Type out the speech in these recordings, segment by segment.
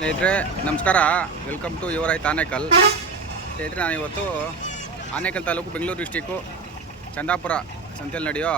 ಸ್ನೇಹಿತರೆ, ನಮಸ್ಕಾರ. Welcome to your ಐತ್ ಆನೇಕಲ್ ಸ್ನೇಹಿತರೆ, ನಾನು ಇವತ್ತು ಆನೇಕಲ್ ತಾಲೂಕು ಬೆಂಗಳೂರು ಡಿಸ್ಟಿಕ್ಕು ಚಂದಾಪುರ ಸಂತೆಯಲ್ಲಿ ನಡೆಯೋ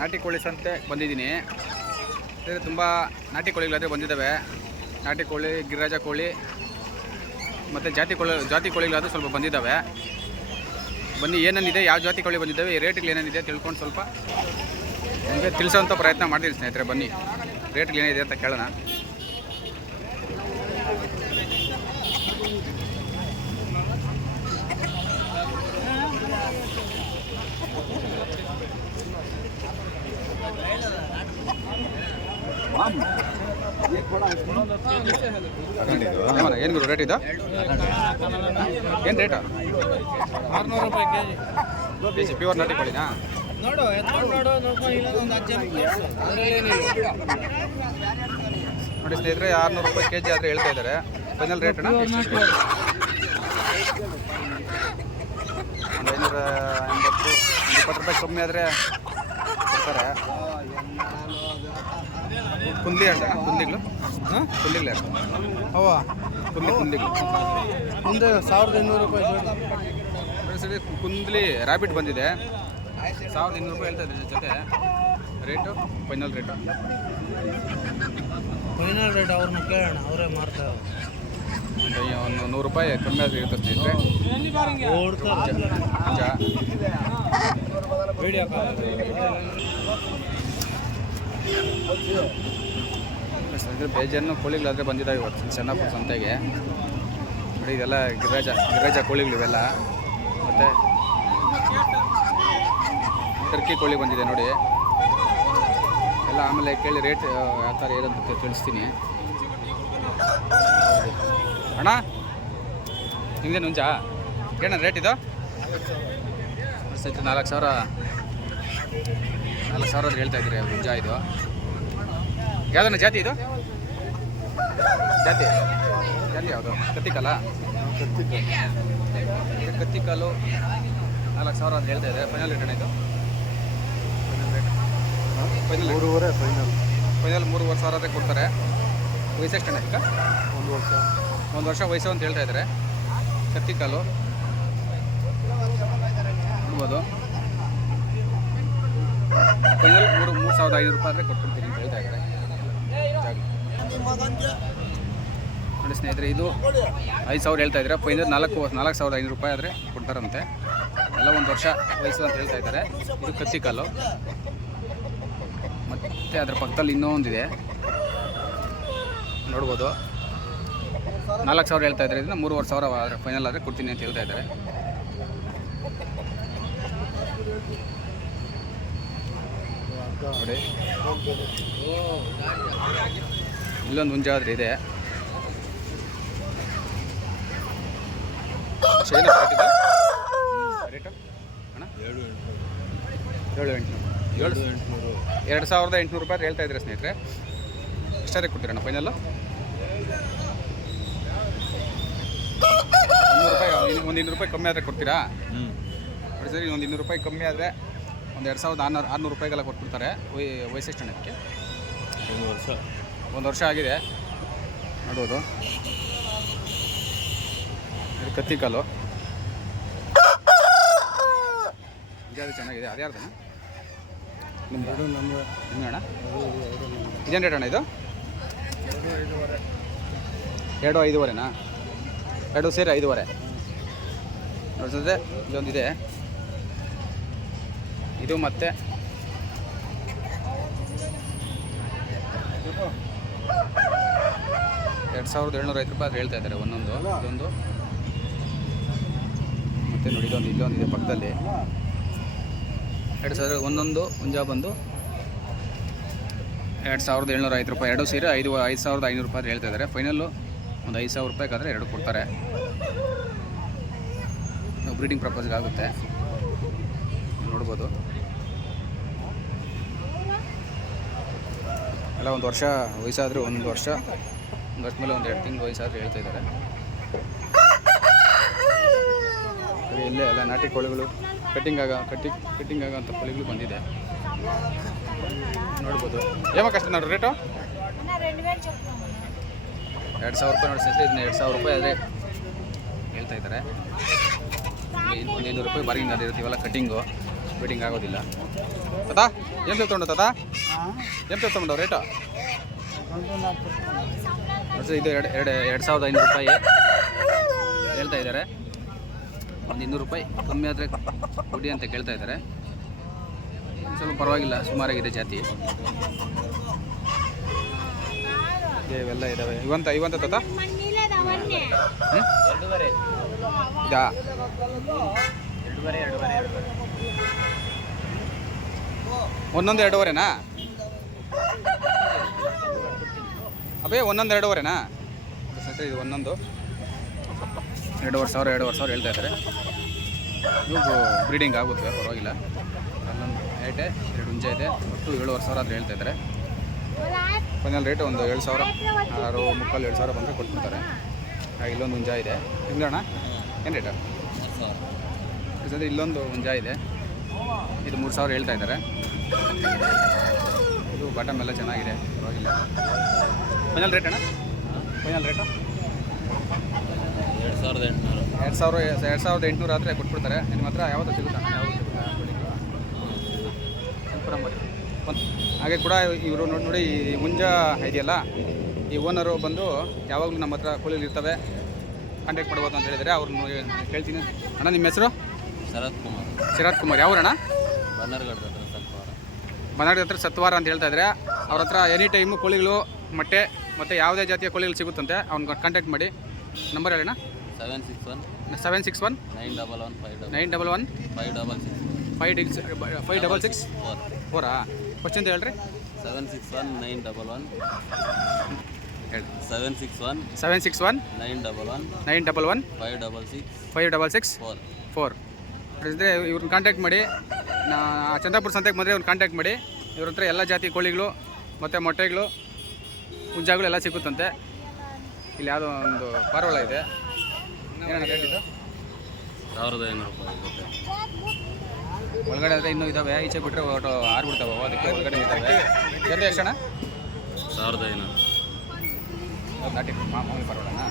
ನಾಟಿ ಕೋಳಿ ಸಂತೆ ಬಂದಿದ್ದೀನಿ. ಸ್ನೇಹಿತರೆ, ತುಂಬ ನಾಟಿ ಕೋಳಿಗಳಾದರೆ ಬಂದಿದ್ದಾವೆ. ನಾಟಿ ಕೋಳಿ, ಗಿರಿರಾಜ ಕೋಳಿ, ಮತ್ತು ಜಾತಿ ಕೋಳಿ, ಜಾತಿ ಕೋಳಿಗಳಾದರೂ ಸ್ವಲ್ಪ ಬಂದಿದ್ದಾವೆ. ಬನ್ನಿ ಏನೇನಿದೆ ಯಾವ ಜಾತಿ ಕೋಳಿ ಬಂದಿದ್ದಾವೆ, ಈ ರೇಟ್ಗಳು ಏನೇನಿದೆ ತಿಳ್ಕೊಂಡು ಸ್ವಲ್ಪ ನಿಮಗೆ ತಿಳಿಸೋಂಥ ಪ್ರಯತ್ನ ಮಾಡ್ತೀನಿ ಸ್ನೇಹಿತರೆ, ಬನ್ನಿ. ರೇಟ್ಗಳು ಏನಿದೆ ಅಂತ ಕೇಳೋಣ. ಏನು ಗುರು ರೇಟ್ ಇದು? ಏನು ರೇಟಾ ಆರ್ನೂರು ರೂಪಾಯಿ ಕೆ ಜಿ ಪ್ಯೂರ್ ನಾಟಿ ಕೋಳಿನಾ? ನೋಡು ನೋಡು ಸ್ನೇಹಿತರೆ ಆರುನೂರು ರೂಪಾಯಿ ಕೆ ಜಿ ಆದರೆ ಹೇಳ್ತಾ ಇದ್ದಾರೆ. ಫೈನಲ್ ರೇಟ್ ಅಣ್ಣ? ಒಂದು ಐನೂರ ಎಂಬತ್ತು ಇಪ್ಪತ್ತು ರೂಪಾಯಿ ಕಮ್ಮಿ ಆದರೆ ಕೊಡ್ತಾರೆ. ಕುಂದ್ಲಿ ರಾಬಿಟ್ ಕುಂದಿಗಳು ಹಾಂ ಕುಂದಿಗಳು ಎಷ್ಟು ಅವ ಕುಂದ್ಲಿ ಕುಂದಿಗಳು ಮುಂದೆ ಸಾವಿರದ ಇನ್ನೂರು ರೂಪಾಯಿ ಸರಿ ಕುಂದ್ಲಿ ರ್ಯಾಬಿಟ್ ಬಂದಿದೆ. ಸಾವಿರದ ಇನ್ನೂರು ರೂಪಾಯಿ ಹೇಳ್ತಾ ಜೊತೆ. Rate final rate final rate ಅವ್ರನ್ನ ಕೇಳೋಣ ಅವರೇ ಮಾರ್ತಾರೆ ಒಂದು ನೂರು ರೂಪಾಯಿ ಕಮ್ಮಿ ಆದರೆ ಇರ್ತದೆ ಸ್ನೇಹಿತರೆ. ವಿಡಿಯೋ ವಿಡಿಯೋ ಸ್ನೇಹಿತರೆ ಬೇಜಾನು ಕೋಳಿಗಳಾದರೆ ಬಂದಿದ್ದಾವೆ ಇವತ್ತು ಚೆನ್ನಪ್ಪನ ಸಂತೆಗೆ. ನೋಡಿ, ಇದೆಲ್ಲ ಗಿರಾಜ ಗಿರಾಜ ಕೋಳಿಗಳು ಇವೆಲ್ಲ. ಮತ್ತು ಟರ್ಕಿ ಕೋಳಿ ಬಂದಿದೆ ನೋಡಿ. ಎಲ್ಲ ಆಮೇಲೆ ಕೇಳಿ ರೇಟ್ ಯಾವ ಥರ ಏನಂತ ತಿಳಿಸ್ತೀನಿ. ಅಣ್ಣ ಹಿಂದೆ ನುಂಜ? ಏನ ರೇಟ್ ಇದು? ನಾಲ್ಕು ಸಾವಿರ ನಾಲ್ಕು ಸಾವಿರ ಹೇಳ್ತಾ ಇದ್ದೀರಿ ಮುಂಜಾ ಇದು. ಯಾವ್ದನ್ನ ಜಾತಿ ಇದು? ಜಾತಿ. ಜಾತಿ ಯಾವುದು? ಕತ್ತಿಕಾಲ ಕತ್ತಿಕಾಲು ನಾಲ್ಕು ಸಾವಿರ ಅಂತ ಹೇಳ್ತಾ ಇದೆ. ಫೈನಲ್ ರೇಟ್ ಇದು? ಫೈನಲ್ ಮೂರುವರೆ ಫೈನಲ್ ಫೈನಲ್ ಮೂರುವರೆ ಸಾವಿರ ಆದರೆ ಕೊಡ್ತಾರೆ. ವಯಸ್ಸು ಎಷ್ಟು ಅಣ್ಣ ಈಗ? ಒಂದು ವರ್ಷ. ಒಂದು ವರ್ಷ ವಯಸ್ಸು ಅಂತ ಹೇಳ್ತಾ ಇದ್ದಾರೆ. ಕತ್ತಿಕಾಲು ನೋಡ್ಬೋದು ಫೈನಲ್ ಮೂರು ಮೂರು ಸಾವಿರದ ಐನೂರು ರೂಪಾಯಿ ಆದರೆ ಕೊಟ್ಬಿಡ್ತೀನಿ ಅಂತ ಹೇಳ್ತಾ ಇದ್ದಾರೆ. ಜಾಗ ನೋಡಿ ಸ್ನೇಹಿತರೆ, ಇದು ಐದು ಸಾವಿರ ಹೇಳ್ತಾ ಇದ್ದಾರೆ. ಫೈನಲ್ ನಾಲ್ಕು ನಾಲ್ಕು ಸಾವಿರದ ಐನೂರು ರೂಪಾಯಿ ಆದರೆ ಕೊಡ್ತಾರಂತೆ. ಎಲ್ಲ ಒಂದು ವರ್ಷ ವಯಸ್ಸು ಅಂತ ಹೇಳ್ತಾ ಇದ್ದಾರೆ. ಇದು ಕತ್ತಿಕಾಲು ಮತ್ತು ಅದ್ರ ಪಕ್ಕದಲ್ಲಿ ಇನ್ನೂ ಒಂದಿದೆ. ನೋಡ್ಬೋದು. ನಾಲ್ಕು ಸಾವಿರ ಹೇಳ್ತಾ ಇದ್ದಾರೆ. ಇದನ್ನ ಮೂರುವರೆ ಸಾವಿರ ಆದರೆ ಫೈನಲ್ ಆದರೆ ಕೊಡ್ತೀನಿ ಅಂತ ಹೇಳ್ತಾ ಇದ್ದಾರೆ. ನೋಡಿ. ಇಲ್ಲೊಂದು ಮುಂಜಾದ್ರೆ ಆದ್ರೆ ಇದೆ? ಏನು ರೇಟು ಅಣ್ಣ? ಏಳು ಏಳು ಎಂಟುನೂರು. ಏಳು ಎಂಟುನೂರು ಎರಡು ಸಾವಿರದ ಎಂಟುನೂರು ರೂಪಾಯಿ ಹೇಳ್ತಾ ಇದ್ರೆ ಸ್ನೇಹಿತರೆ. ಎಷ್ಟಾದ್ರೆ ಕೊಡ್ತೀರಣ್ಣ ಫೈನಲ್ಲು ಇನ್ನೂರು ರೂಪಾಯಿ ಒಂದು ಇನ್ನೂರು ರೂಪಾಯಿ ಕಮ್ಮಿ ಆದರೆ ಕೊಡ್ತೀರಾ? ಸರಿ ಒಂದು ಇನ್ನೂರು ರೂಪಾಯಿ ಕಮ್ಮಿ ಆದರೆ ಒಂದು ಎರಡು ಸಾವಿರದ ಆರುನೂರು ಆರುನೂರು ರೂಪಾಯಿಗೆಲ್ಲ ಕೊಟ್ಬಿಡ್ತಾರೆ ವೈ ವಯಸ್ಸು ಎಷ್ಟು ಅದಕ್ಕೆ ಒಂದು ವರ್ಷ. ಒಂದು ವರ್ಷ ಆಗಿದೆ. ನೋಡ್ಬೋದು. ಇದು ಕತ್ತಿಕಾಲು ಇದ್ಯಾವುದು ಚೆನ್ನಾಗಿದೆ? ಅದು ಯಾರ್ದಣ್ಣ? ನಿಮ್ಮದು ನಮ್ಮ ನಿಮ್ಮ ಅಣ್ಣ? ಇದೇನು ರೇಟ್ ಅಣ್ಣ ಇದು? ಎರಡು ಐದೂವರೆನಾ? ಎರಡು ಸೇರಿ ಐದೂವರೆ. ನೋಡ್ತದೆ ಇದೊಂದಿದೆ. ಇದು ಮತ್ತೆ. ಎರಡು ಸಾವಿರದ ಏಳ್ನೂರ ಐದು ರೂಪಾಯಿ ಹೇಳ್ತಾ ಇದ್ದಾರೆ ಒಂದೊಂದು. ಇದೊಂದು. ಮತ್ತೆ ನೋಡಿ ಇದೊಂದು ಇಲ್ಲೊಂದಿದೆ ಪಕ್ಕದಲ್ಲಿ. ಎರಡು ಸಾವಿರ ಒಂದೊಂದು ಹುಂಜಾ ಬಂದು. ಎರಡು ಸಾವಿರದ ಏಳ್ನೂರ ಐದು ರೂಪಾಯಿ. ಎರಡು ಸೇರಿ ಐದು ಐದು ಸಾವಿರದ ಐನೂರು ರೂಪಾಯಿ ಹೇಳ್ತಾ ಇದ್ದಾರೆ. ಫೈನಲ್ಲು ಒಂದು ಐದು ಸಾವಿರ ರೂಪಾಯಿಗಾದರೆ ಎರಡು ಕೊಡ್ತಾರೆ. ಬ್ರೀಡಿಂಗ್ ಪ್ರಪೋಸ್ಗೆ ಆಗುತ್ತೆ. ನೋಡ್ಬೋದು. ಎಲ್ಲ ಒಂದು ವರ್ಷ ವಯಸ್ಸಾದರೂ, ಒಂದು ವರ್ಷ, ಒಂದು ಮೇಲೆ ಒಂದು ಎರಡು ತಿಂಗಳು ವಯಸ್ಸಾದರೂ ಹೇಳ್ತಾ ಇದ್ದಾರೆ. ಇಲ್ಲೇ ಎಲ್ಲ ನಾಟಿ ಕೋಳಿಗಳು ಕಟ್ಟಿಂಗ್ ಆಗ ಕಟ್ಟಿ ಕಟ್ಟಿಂಗ್ ಆಗೋಂಥ ಕೋಳಿಗಳು ಬಂದಿದೆ. ನೋಡ್ಬೋದು. ಯಾವ ಕಷ್ಟ ನೋಡ್ರಿ, ರೇಟು? ಎರಡು ಸಾವಿರ ರೂಪಾಯಿ ನೋಡಿ ಸ್ನೇಹಿತರೆ, ಇದನ್ನ ಎರಡು ಸಾವಿರ ರೂಪಾಯಿ ಆದರೆ ಹೇಳ್ತಾ ಇದ್ದಾರೆ. ಒಂದು ಇನ್ನೂರು ರೂಪಾಯಿ ಬಾರ್ಗಿಂಗ್ ಅದು ಇರ್ತೀವಲ್ಲ ಕಟ್ಟಿಂಗು ವೆಡಿಂಗ್ ಆಗೋದಿಲ್ಲ. ತಾತ ಏನು ತೊಗೊಂಡು ತಾತ? ಏನು ತೊಗೊಂಡು ರೇಟು ಇದು ಎರಡು ಎರಡು ಎರಡು ಸಾವಿರದ ಐನೂರು ರೂಪಾಯಿ. ಹೇಳ್ತಾ ಇದ್ದಾರೆ. ಒಂದು ಇನ್ನೂರು ರೂಪಾಯಿ ಕಮ್ಮಿ ಆದರೆ ಕೊಡಿ ಅಂತ ಕೇಳ್ತಾ ಇದ್ದಾರೆ. ಸ್ವಲ್ಪ ಪರವಾಗಿಲ್ಲ ಸುಮಾರಾಗಿದೆ ಜಾತಿ. ಇವೆಲ್ಲ ಇದಾವೆ. ಇವಂತ ಇವಂತ ತಾತ? ಇದಾ? ಎರಡೂವರೆ ಎರಡೂವರೆ ಎರಡೂವರೆ. ಒಂದೊಂದು ಎರಡೂವರೆನಾ? ಅಬೇ ಒಂದೊಂದು ಎರಡೂವರೆನಾ? ಸರಿ ಇದು ಒಂದೊಂದು. ಎರಡೂವರೆ ಸಾವಿರ ಎರಡೂವರೆ ಸಾವಿರ ಹೇಳ್ತಾ ಇದ್ದಾರೆ. ಇವು ಬ್ರೀಡಿಂಗ್ ಆಗುತ್ತೆ ಪರವಾಗಿಲ್ಲ. ಅಲ್ಲೊಂದು ಏಟೆ ಎರಡು ಹುಂಜೆ ಇದೆ. ಒಟ್ಟು ಏಳುವರೆ ಸಾವಿರ ಆದರೆ ಹೇಳ್ತಾ ಇದ್ದಾರೆ. ಫೈನಲ್ ರೇಟ್ ಒಂದು ಏಳು ಸಾವಿರ ಆರು ಮುಕ್ಕಾಲು ಏಳು ಸಾವಿರ ಬಂದರೆ ಕೊಟ್ಬಿಡ್ತಾರೆ. ಹಾಗೆ ಇಲ್ಲೊಂದು ಹುಂಜ ಇದೆ. ಹಿಂಗಣ್ಣ ಏನು ರೇಟು ಇಲ್ಲೊಂದು ಹುಂಜ ಇದೆ. ಇದು ಮೂರು ಸಾವಿರ ಹೇಳ್ತಾ ಇದ್ದಾರೆ. ಇದು ಬಾಟಮ್ ಎಲ್ಲ ಚೆನ್ನಾಗಿದೆ. ಪರವಾಗಿಲ್ಲ. ಫೈನಲ್ ರೇಟ್ ಅಣ್ಣ? ಫೈನಲ್ ರೇಟು ಎರಡು ಸಾವಿರದ ಎಂಟುನೂರು. ಎರಡು ಸಾವಿರ ಎರಡು ಸಾವಿರದ ಎಂಟುನೂರು ಆದರೆ ಕೊಟ್ಬಿಡ್ತಾರೆ. ನಿಮ್ಮ ಹತ್ರ ಯಾವತ್ತೂ ಸಿಗುತ್ತಾ? ಯಾವುದು ಸಿಗುತ್ತಾ? ಹಾಗೆ ಕೂಡ ಇವರು ನೋಡಿ ನೋಡಿ ಈ ಮುಂಜ ಇದೆಯಲ್ಲ ಈ ಓನರು ಬಂದು ಯಾವಾಗಲೂ ನಮ್ಮ ಹತ್ರ ಕೂಲಿಲಿರ್ತವೆ ಇರ್ತವೆ. ಕಾಂಟ್ಯಾಕ್ಟ್ ಮಾಡ್ಬೋದು ಅಂತ ಹೇಳಿದರೆ ಅವ್ರನ್ನ ಕೇಳ್ತೀನಿ ಅಣ್ಣ ನಿಮ್ಮ ಹೆಸರು? ಶರತ್ ಕುಮಾರ್ ಶರತ್ ಕುಮಾರ್. ಯಾವ್ರಣ ಬನ್ನರ್ಗಡ್ ಹತ್ರ ಸತ್ವಾರ. ಬನ್ನರ್ಗಡ್ ಹತ್ರ ಸತ್ವಾರ ಅಂತ ಹೇಳ್ತಾ ಇದ್ರೆ ಅವ್ರ ಹತ್ರ ಎನಿ ಟೈಮು ಕೋಳಿಗಳು ಮೊಟ್ಟೆ ಮತ್ತು ಯಾವುದೇ ಜಾತಿಯ ಕೋಳಿಗಳು ಸಿಗುತ್ತಂತೆ ಅವ್ನಿಗೆ ಕಾಂಟ್ಯಾಕ್ಟ್ ಮಾಡಿ. ನಂಬರ್ ಹೇಳೋಣ seven six one seven six one nine double one five double nine double one five double six five six five double six four ಫೋರಾ first ಅಂತ ಹೇಳ್ರಿ. Seven six one nine double one ಹೇಳಿ seven six one seven six one nine double one nine double one five double six five double six four four ಇದ್ರೆ ಇವ್ರನ್ನ contact ಮಾಡಿ. ನಾ ಚಂದ್ರಪುರ ಸಂತೆಗೆ ಬಂದರೆ ಇವ್ರನ್ನ ಕಾಂಟ್ಯಾಕ್ಟ್ ಮಾಡಿ. ಇವ್ರ ಹತ್ರ ಎಲ್ಲ ಜಾತಿ ಕೋಳಿಗಳು ಮತ್ತು ಮೊಟ್ಟೆಗಳು ಹುಂಜಾಗಳು ಎಲ್ಲ ಸಿಗುತ್ತಂತೆ ಇಲ್ಲಿ ಯಾವುದೋ ಒಂದು ಪಾರಿವಾಳ ಇದೆ. ಇದು? ಸಾವಿರದ ಐನೂರು ರೂಪಾಯಿ ಒಳಗಡೆ ಆದರೆ ಇನ್ನೂ ಇದ್ದಾವೆ ಈಚೆ ಬಿಟ್ಟರೆ ಒಟ್ಟು ಆರು ಬಿಡ್ತಾವೆ ಅದಕ್ಕೆ ಒಳಗಡೆ ಇದ್ದಾವೆ ಜೊತೆ ಎಷ್ಟಣ ಸಾವಿರದ ಐನೂರು. ನಾಟಿ ಮಾಮೂಲಿ ಪಾರಿವಾಳನ?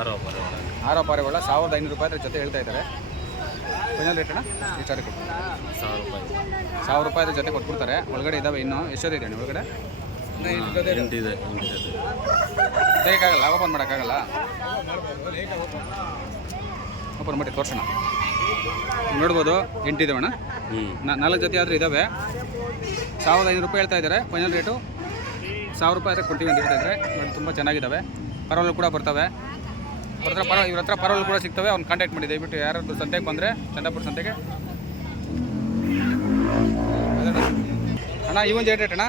ಆರೋ ಪರವಾಡ ಆರೋ ಪಾರಿವಾಳ ಸಾವಿರದ ಐನೂರು ರೂಪಾಯಿ ಅದ್ರ ಜೊತೆ ಹೇಳ್ತಾ ಇದ್ದಾರೆ. ಫೈನಲ್ ರೇಟ್ ಅಣ್ಣ? ಎಷ್ಟಾದ್ರೆ ಕೊಟ್ಟು. ಸಾವಿರ ರೂಪಾಯಿ. ಸಾವಿರ ರೂಪಾಯಿ ಅದ್ರ ಜೊತೆ ಕೊಟ್ಬಿಡ್ತಾರೆ. ಒಳಗಡೆ ಇದ್ದಾವೆ ಇನ್ನು. ಎಷ್ಟೋದಿದೆ ಅಣ್ಣ ಒಳಗಡೆ? ಎಂಟಿದೆ ಎಂಟಿದೆ. ತೆಗಿಯಕ್ಕಾಗಲ್ಲ ಓಪನ್ ಮಾಡೋಕ್ಕಾಗಲ್ಲ ಓಪನ್ ಮಾಡಿ ತೋರ್ಸೋಣ. ನೋಡ್ಬೋದು ಎಂಟಿದಾವಣ್ಣ ಹ್ಞೂ ನಾ ನಾಲ್ಕು ಜೊತೆ ಆದರೂ ಇದ್ದಾವೆ. ಸಾವಿರದ ಐನೂರು ರೂಪಾಯಿ ಹೇಳ್ತಾ ಇದ್ದಾರೆ. ಫೈನಲ್ ರೇಟು ಸಾವಿರ ರೂಪಾಯಿ ಆದರೆ ಕೊಡ್ತೀವಿ ಅಂತ ಹೇಳ್ತಾ ಇದ್ದಾರೆ. ತುಂಬ ಚೆನ್ನಾಗಿದ್ದಾವೆ. ಪರವಾಗಿ ಕೂಡ ಬರ್ತವೆ. ಅವ್ರ ಹತ್ರ ಪರ ಇವ್ರ ಹತ್ರ ಪರವಲ್ ಕೂಡ ಸಿಗ್ತವೆ. ಅವ್ನು ಕಾಂಟ್ಯಾಕ್ಟ್ ಮಾಡಿ. ದಯವಿಟ್ಟು ಯಾರಾದರೂ ಸಂತೆಗೆ ಬಂದರೆ ಚಂದಾಪುರ ಸಂತೆಗೆ. ಅಣ್ಣ ಈ ಒಂದು ರೇಟ್ ಅಣ್ಣ?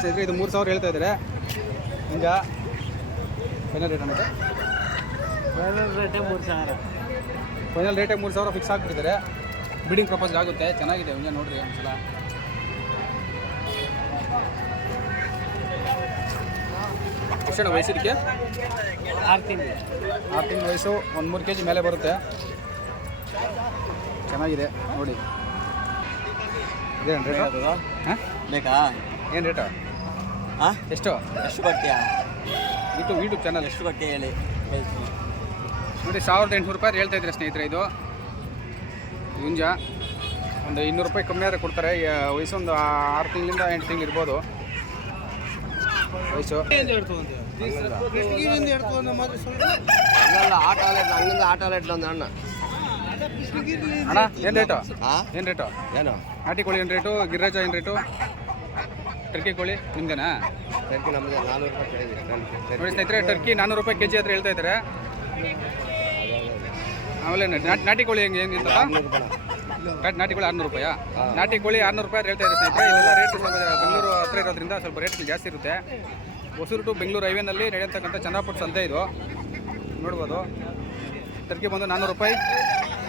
ಸ್ನೇಹಿತರೆ ಇದು ಮೂರು ಸಾವಿರ ಹೇಳ್ತಾ ಇದ್ದಾರೆ. ಹಿಂಗ. ಫೈನಲ್ ರೇಟ್ ಅನ್ನೋದು ರೇಟೇ ಮೂರು ಸಾವಿರ. ಫೈನಲ್ ರೇಟೇ ಮೂರು ಸಾವಿರ ಫಿಕ್ಸ್ ಆಗಿಬಿಟ್ಟಿದ್ದಾರೆ. ಬಿಲ್ಡಿಂಗ್ ಪ್ರಪೋಸ್ ಆಗುತ್ತೆ. ಚೆನ್ನಾಗಿದೆ ಹಿಂಗೆ ನೋಡಿರಿ ಒಂದ್ಸಲ. ಎಷ್ಟು ವಯಸ್ಸಿದಕ್ಕೆ ಆರು ತಿಂಗಳು. ಆರು ತಿಂಗಳ ವಯಸ್ಸು ಒಂದು ಮೂರು ಕೆ ಜಿ ಮೇಲೆ ಬರುತ್ತೆ. ಚೆನ್ನಾಗಿದೆ ನೋಡಿ. ಇದೇನು ರೇಟು ಹಾಂ? ಬೇಕಾ? ಏನು ರೇಟು ಹಾಂ ಎಷ್ಟು? ಎಷ್ಟು ಕೊಡ್ತೀಯಾ? ಯೂಟ್ಯೂಬ್ ಯೂಟ್ಯೂಬ್ ಚಾನಲ್ ಎಷ್ಟು ಕೊಡ್ತೀಯ ಹೇಳಿ? ನೋಡಿ ಸಾವಿರದ ಎಂಟುನೂರು ರೂಪಾಯಿ ಹೇಳ್ತಾ ಇದ್ದಾರೆ ಸ್ನೇಹಿತರೆ ಇದು. ಹುಂಜ ಒಂದು ಇನ್ನೂರು ರೂಪಾಯಿ ಕಮ್ಮಿ ಆದರೆ ಕೊಡ್ತಾರೆ. ವಯಸ್ಸು ಒಂದು ಆರು ತಿಂಗಳಿಂದ ಎಂಟು ತಿಂಗಳು ಇರ್ಬೋದು. ವಯಸ್ಸು. ಆಟ ಹಂಗಿಂದ ಆಟ ಆಟ ಅಣ್ಣ. ಅಣ್ಣ ಏನು ರೇಟು ಹಾಂ ಏನು ರೇಟು ಏನು? ನಾಟಿ ಕೋಳಿ ಏನು ರೇಟು ಗಿರಿರಾಜ ಏನು ರೇಟು ಟರ್ಕಿ ಕೋಳಿ ನಿಮ್ದೇನಾ? ಟರ್ಕಿ ನಾನ್ನೂರು ರೂಪಾಯಿ ನೋಡಿ ಸ್ನೇಹಿತರೆ ಟರ್ಕಿ ನಾನ್ನೂರು ರೂಪಾಯಿ ಕೆ ಜಿ ಹತ್ರ ಹೇಳ್ತಾ ಇದ್ದಾರೆ. ಆಮೇಲೆ ನಾಟಿ ನಾಟಿ ಕೋಳಿ ಹೆಂಗೆ ಹೆಂಗೆ ನಾಟಿ- ನಾಟಿ ಕೋಳಿ ಆರ್ನೂರು ರೂಪಾಯಿ ನಾಟಿ ಕೋಳಿ ಆರ್ನೂರು ರೂಪಾಯಿ ಹೇಳ್ತಾ ಇದ್ದಾರೆ ಸ್ನೇಹಿತರೆ. ಇಲ್ಲೆಲ್ಲ ರೇಟ್ ಬೆಂಗಳೂರು ಹತ್ರ ಇರೋದ್ರಿಂದ ಸ್ವಲ್ಪ ರೇಟ್ ಜಾಸ್ತಿ ಇರುತ್ತೆ. ಹೊಸೂರು ಟು ಬೆಂಗಳೂರು ಹೈವೇನಲ್ಲಿ ನಡೆಯತಕ್ಕಂಥ ಚಂದ್ರಪುರ ಸಂತೆ ಇದು. ನೋಡ್ಬೋದು. ಟರ್ಕಿ ಬಂದು ನಾನ್ನೂರು ರೂಪಾಯಿ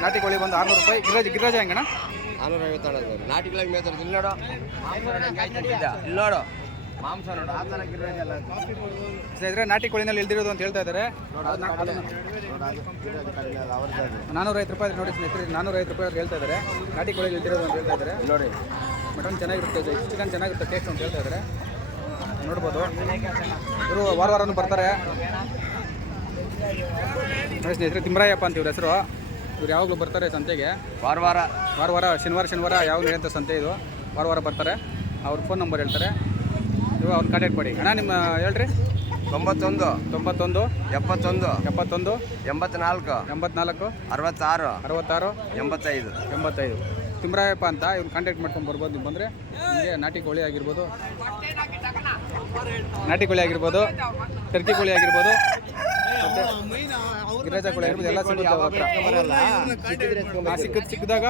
ನಾಟಿ ಕೋಳಿ ಬಂದು ಆರುನೂರು ರೂಪಾಯಿ. ಗಿರಾಜ್ ಗಿರಿರಾಜ ಹೆಂಗಣ್ಣ? ಆರುನೂರ ಐವತ್ತು ನಾಟಿ ಮೇತಾರೆ ಇಲ್ಲಿ ನೋಡು. ಇಲ್ಲಿ ನೋಡು. ಮಾಂಸ ನೋಡು. ಆ ಥರ ಸ್ನೇಹಿತರೆ ನಾಟಿ ಕೋಳಿನಲ್ಲಿ ಇಲ್ದಿರೋದು ಅಂತ ಹೇಳ್ತಾ ಇದ್ದಾರೆ. ನಾನ್ನೂರೈವತ್ತು ರೂಪಾಯಿ ನೋಡಿ ಸ್ನೇಹಿತರೆ ನಾನ್ನೂರೈವತ್ತು ರೂಪಾಯಿ ಅವ್ರು ಹೇಳ್ತಾ ಇದ್ದಾರೆ. ನಾಟಿ ಕೋಳಿ ಇಲ್ದಿರೋದು ಅಂತ ಹೇಳ್ತಾ ಇದ್ದಾರೆ. ನೋಡಿ. ಮಟನ್ ಚೆನ್ನಾಗಿರುತ್ತೆ ಚಿಕನ್ ಚೆನ್ನಾಗಿರುತ್ತೆ ಟೇಸ್ಟ್ ಅಂತ ಹೇಳ್ತಾ ಇದ್ದಾರೆ. ನೋಡ್ಬೋದು. ಇವರು ವಾರ ವಾರನೂ ಬರ್ತಾರೆ. ಹೆಸರು ಸ್ನೇಹಿತರೆ ತಿಮ್ರಾಯಪ್ಪ ಅಂತ ಇವ್ರ ಹೆಸರು. ಇವ್ರು ಯಾವಾಗಲೂ ಬರ್ತಾರೆ ಸಂತೆಗೆ. ವಾರ ವಾರ. ವಾರ ವಾರ ಶನಿವಾರ ಶನಿವಾರ ಯಾವಾಗ ನಡೆಯುತ್ತೆ ಸಂತೆ ಇದು. ವಾರ ವಾರ ಬರ್ತಾರೆ. ಅವ್ರ ಫೋನ್ ನಂಬರ್ ಹೇಳ್ತಾರೆ. ನೀವು ಅವ್ರನ್ನ ಕಾಂಟ್ಯಾಕ್ಟ್ ಮಾಡಿ. ಅಣ್ಣ ನಿಮ್ಮ ಹೇಳ್ರಿ. ತೊಂಬತ್ತೊಂದು. ತೊಂಬತ್ತೊಂದು. ಎಪ್ಪತ್ತೊಂದು. ಎಪ್ಪತ್ತೊಂದು. ಎಂಬತ್ನಾಲ್ಕು. ಎಂಬತ್ನಾಲ್ಕು. ಅರವತ್ತಾರು. ಅರವತ್ತಾರು. ಎಂಬತ್ತೈದು. ಎಂಬತ್ತೈದು. ತಿಮ್ರಾಯಪ್ಪ ಅಂತ ಇವ್ರು ಕಾಂಟ್ಯಾಕ್ಟ್ ಮಾಡ್ಕೊಂಡು ಬರ್ಬೋದು. ನೀವು ಬಂದರೆ ನಿಮಗೆ ನಾಟಿ ಕೋಳಿ ಆಗಿರ್ಬೋದು. ನಾಟಿ ಕೋಳಿ ಆಗಿರ್ಬೋದು ಟರ್ಕಿ ಕೋಳಿ ಆಗಿರ್ಬೋದು ಗಿರಾಜ ಕೋಳಿ ಆಗಿರ್ಬೋದು ಎಲ್ಲ ಸಿಗುತ್ತೆ ಹತ್ರ ಸಿಕ್ಕದ್ ಸಿಕ್ಕಿದಾಗ